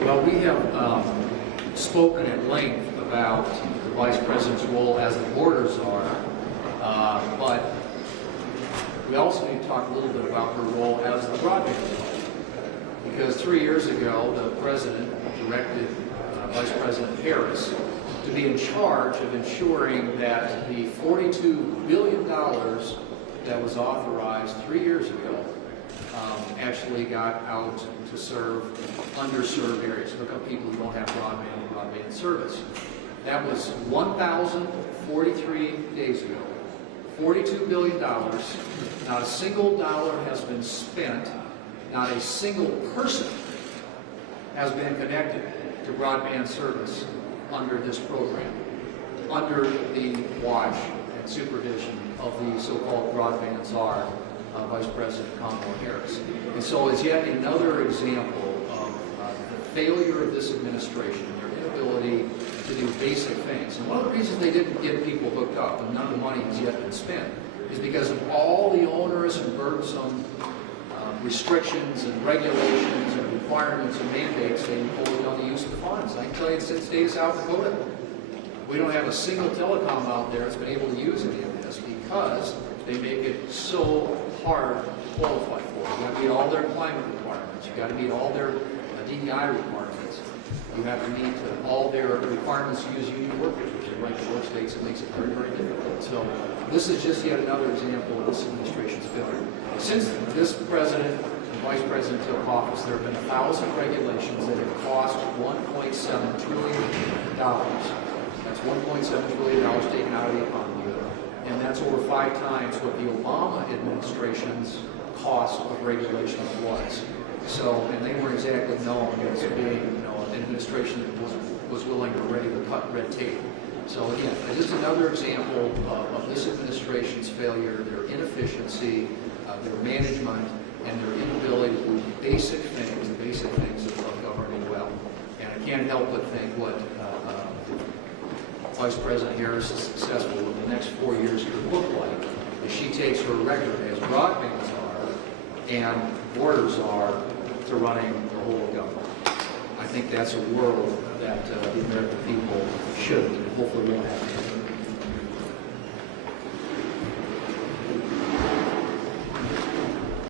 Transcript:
Well, we have spoken at length about the Vice President's role as the borders are, but we also need to talk a little bit about her role as the broadband czar. Because 3 years ago, the President directed Vice President Harris to be in charge of ensuring that the $42 billion that was authorized 3 years ago actually got out to serve underserved areas. Look up people who don't have broadband service. That was 1,043 days ago. $42 billion. Not a single dollar has been spent. Not a single person has been connected to broadband service under this program, under the watch and supervision of the so-called broadband czar, Vice President Kamala Harris. And so it's yet another example of the failure of this administration, their inability to do basic things. And one of the reasons they didn't get people hooked up, and none of the money has yet been spent, is because of all the onerous and burdensome restrictions and regulations and requirements and mandates they imposed on the use of the funds. I can tell you it's in the state of South Dakota. We don't have a single telecom out there that's been able to use any of this because they make it so hard to qualify for. You've got to meet all their climate requirements. You've got to meet all their DEI requirements. You have to meet all their requirements to use union workers, which is right to work states. It makes it very, very difficult. So this is just yet another example of this administration's failure. Since this president and vice president took office, there have been 1,000 regulations that have cost $1.7 trillion. That's $1.7 trillion taken out of the economy. And that's over 5 times what the Obama administration's cost of regulations was. So, and they weren't exactly known as being, an administration that was willing or ready to cut red tape. So again, this is another example of this administration's failure, their inefficiency, their management, and their inability to do basic things of governing well. And I can't help but think what Vice President Harris is successful with the next 4 years could look like if she takes her record as broadband czar and borders czar to running the whole of government. I think that's a world that the American people should and hopefully won't have to.